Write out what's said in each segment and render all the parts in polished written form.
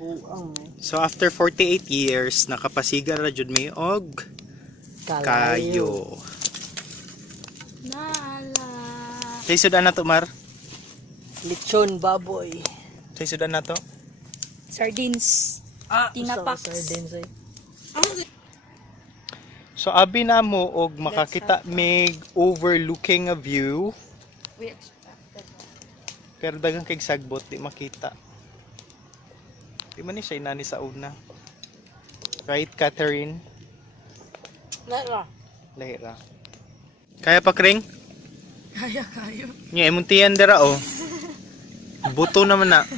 Buang eh. So after 48 years, nakapasiga ra jud mi og kayo. Nala. Say sudan na to, Mar. Lechon baboy. Say sudan na to. Sardines. Tinapaks. Sardines eh. So abi na mo og makakita mig overlooking a view. We expected. Pero dagang kay sagbot di makita. Di man ni siya inani sa una. Right, Catherine? Nara. Lahira. Kaya pa, Kring? Kaya. Nga, emuntiyan dira, oh. Buto naman na.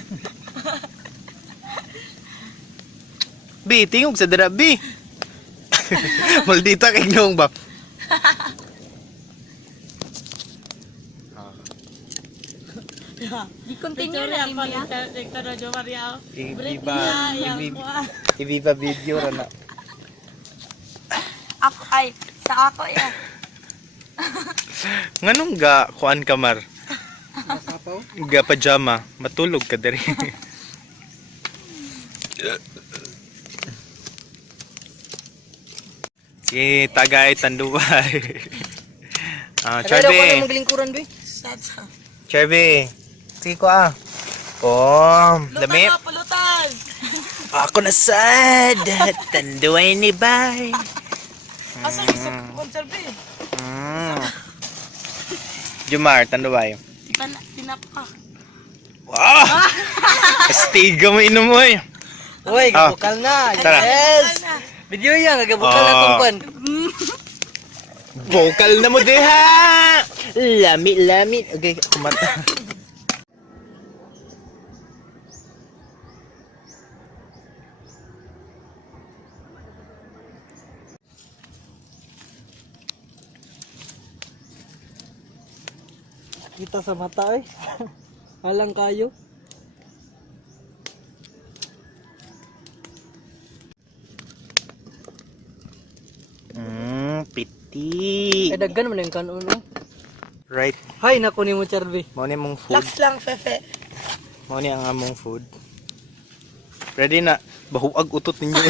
Bi, tingog sa dira, Bi. Maldita kay noong ba? Di continue na ni Maya. Ibiba video ra na. Ako ay sa ako ya. Nganong ga kuan kamar? Ga pajama, matulog ka diri. Si Tagay Tanduay. Charbe. Maglingkuran be. Charbe. Sige ko ah. Oh, dami. Pulutan. Ako na sad. Tanduay ni Bay. Asa ni sa konserbe? Jumar, Tanduay. Tinapa. Wow! Astiga mo inom mo eh. Uy, gabukal na. Tara. Yes. Video yan, gabukal na tong kwan. Vocal na mo diha! Lami. Okay, kumata. Kita sa mata eh. Halang kayo. Piti. Eh, daggan mo na yung kanon no? Right. Hay, naku ni mo Charby. Mo ni mong food. Lang fefe. Mo ni ang among food. Ready na. Bahuag utot ninyo.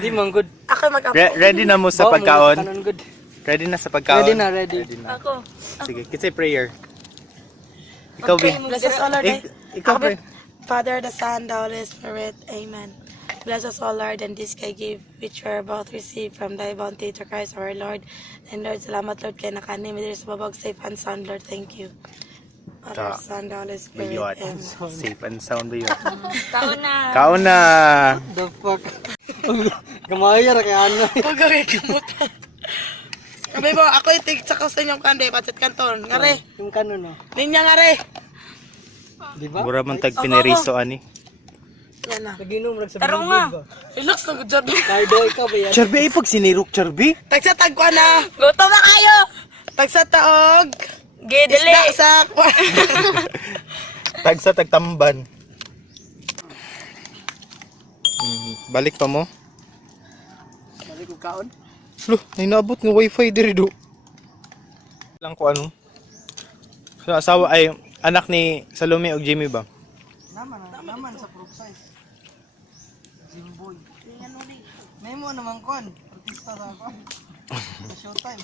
Di man good. Ako Ready na mo sa Bawa mo pagkaon? sa kanon good. Ready na sa pagkaon? Ready na, ready. Ako. Sige, kitsa prayer. Ikaw, Bi. Bless us all, Lord. Ikaw, pray. Father, the Son, the Holy Spirit. Amen. Bless us, O Lord, and this kay give, which we are both received from thy bounty to Christ our Lord. And Lord, salamat, Lord, kay nakanim, it is babag, safe and sound, Lord. Thank you. Father, Son, the Holy Spirit. Bayot. Amen. Safe and sound ba yun? Kaon na. Kaon na! The fuck. Gamaya ra kay ano. Pagawin kamutan. Sabi mo, ako itig sa sa inyong kande, pasit kanton. Ngare, Yung kanon no. ninya ngare. Di ba? Mura man tag pineriso ani. Yan na. Naginom ra sa Pero nga, relax na gudyan. Cardo ikaw ba yan? Charbi, ay pag sinirok, Charbi. Tagsa tagwa na. Gutom na kayo. Tagsa taog. Gidili. Isda sa... Tagsa tagtamban. Balik pa mo. Balik ko kaon. Loh, nainabot ng wifi diri do. Lang ko ano. Sa asawa ay anak ni Salome o Jimmy ba? Naman sa proof size. Jimboy. May mo naman kon. Artista sa ako. Sa showtime.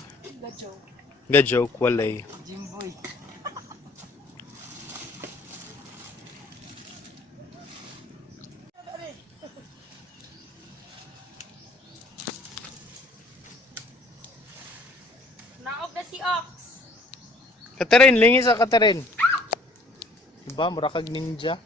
Ga joke walay. Jimboy. Naog na si Ox. Katarin, lingi sa Katarin. Diba, mura kag ninja.